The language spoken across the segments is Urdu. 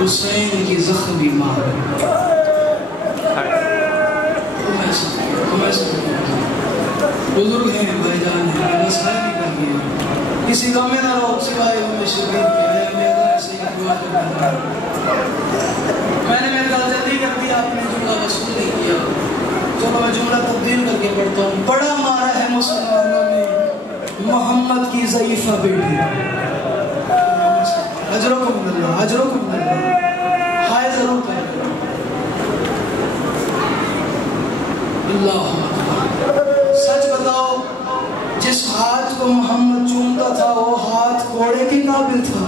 حسین کی زخمی ماں بزرگ ہیں بھائی جان ہیں بس ہے نہیں کر گیا کسی غم میں نہ رہو سوائے غم شبیر کے ہے میرا ایسے ہی دعا کرنا میں نے میرے کہا جلدی کر دیا آپ نے جملہ وصول نہیں کیا چلو میں جملہ تبدیل کر کے پڑھتا ہوں بڑا مارا ہے مسلمانوں نے محمد کی ضعیفہ بیٹی اجرکم اللہ اجرکم اللہ ہائے ضرور کر اللہ سچ بتاؤ جس ہاتھ کو محمد چومتا تھا وہ ہاتھ گھوڑے کے قابل تھا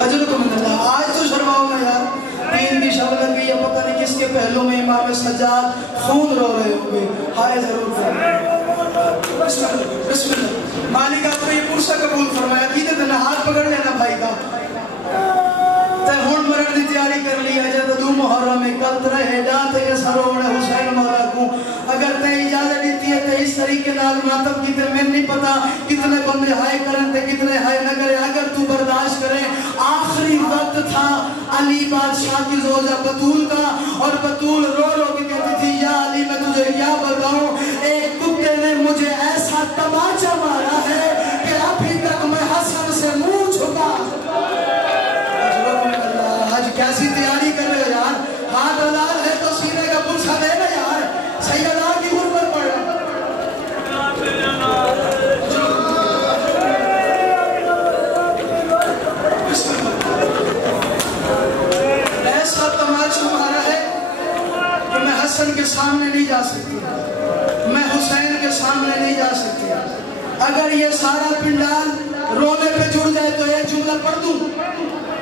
اجرکم اللہ آج تو شرماؤ نا یار دین کی شب لگ گئی ہے پتہ نہیں کس کے پہلوں میں امام سجاد خون رو رہے ہوں گے ہائے ضرور کر بسم اللہ مالک آپ نے یہ پرسہ قبول فرمایا کیتے تھے ہاتھ پکڑ لینا بھائی کا تے ہون مرد دی تیاری کر لی ہے جب دو محرم کلت رہے جاتے کے سروڑ حسین مولا کو اگر تے اجازت دیتی ہے تے اس طریقے نال ماتم کی تے میں نہیں پتا کتنے بندے ہائے کرن تے کتنے ہائے نہ کرے اگر تو برداشت کرے آخری وقت تھا علی بادشاہ کی زوجہ بطول کا اور بطول رو رو کے کہتی تھی یا علی میں تجھے کیا بتاؤں ایک کتے نے مجھے ایسا تماچا مارا ہے کہ ابھی تک میں حسن سے منہ چھپا کیسی تیاری کر رہے ہو یار ہاتھ حلال ہے تو سینے کا پلسا دے نا یار سیدہ کی غربت پڑ رہا ایسا تماچا مارا ہے کہ میں حسن کے سامنے نہیں جا سکتی میں حسین کے سامنے نہیں جا سکتی اگر یہ سارا پنڈال رونے پہ جڑ جائے تو ایک جملہ پڑھ دوں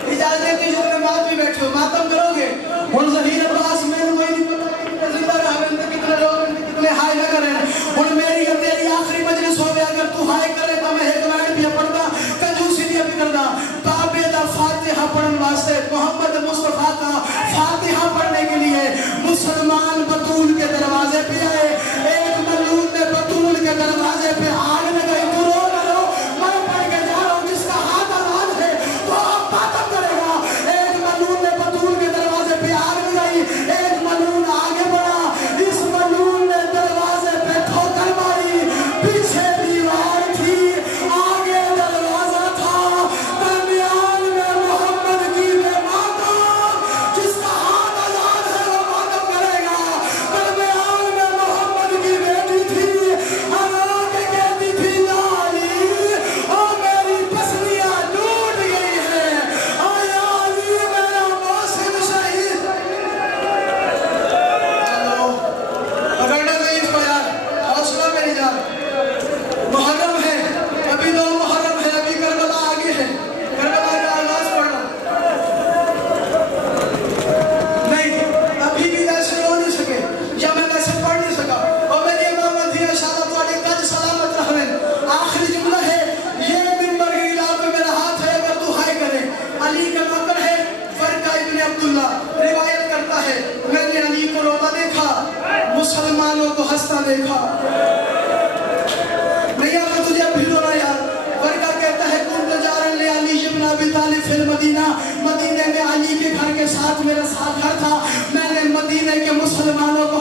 اجازت دیتی جو میں مات بھی بیٹھے ہو ماتم کرو گے ان ظہیر عباس میں نے وہی نہیں پتا کتنے زندہ رہے ہیں کتنے لوگ ہیں کتنے ہائے نہ کریں ان میری اور تیری آخری مجلس ہو گیا اگر تو ہائے کرے تو میں ایک لائن بھی پڑھتا کنجوسی بھی کرنا بابے دا فاتحہ پڑھن واسطے محمد مصطفیٰ کا فاتحہ پڑھنے کے لیے مسلمان بطول کے دروازے پہ آئے ایک ملعون نے بطول کے دروازے پہ آگ لگائی تو رو نہ رو میں پڑھ کے جا رہا ہوں جس کا ہاتھ آزاد ہے وہ اب باتم کرے گا ایک ملعون نے بطول کے دروازے پہ آگ لگائی ایک ملعون آگے بڑھا اس ملعون نے دروازے پہ ٹھوکر ماری پیچھے دیوار تھی آگے دروازہ تھا درمیان میں محمد کی بے ماتم جس کا ہاتھ آزاد ہے وہ ماتم کرے گا درمیان میں محمد کی بیٹی تھی ہرا کے کہتی تھی یا علی او میری پسلیاں ٹوٹ گئی ہیں او یا علی میرا موسم شہید چلو پکڑنا نہیں اس کو یار حوصلہ میری جان محرم ہے ابھی دو محرم ہے ابھی کربلا آگے ہے کربلا کا آغاز پڑھنا نہیں ابھی بھی ویسے ہو نہیں سکے یا میں ویسے پڑھ نہیں سکا اور میری امامت دیا شاءاللہ تو علی کج سلامت رہنے آخری جملہ ہے یہ منبر کے خلاف میں میرا ہاتھ ہے اگر تو ہائے کرے علی کا نوکر ہے فرقہ ابن عبداللہ روایت کرتا ہے میں نے علی کو روتا دیکھا مسلمانوں کو ہنستا دیکھا نہیں آتا تجھے اب بھی رونا یار فرقہ کہتا ہے کن تجارن لے علی ابن ابی طالب فی المدینہ مدینے میں علی کے گھر کے ساتھ میرا ساتھ گھر تھا میں نے مدینے کے مسلمانوں کو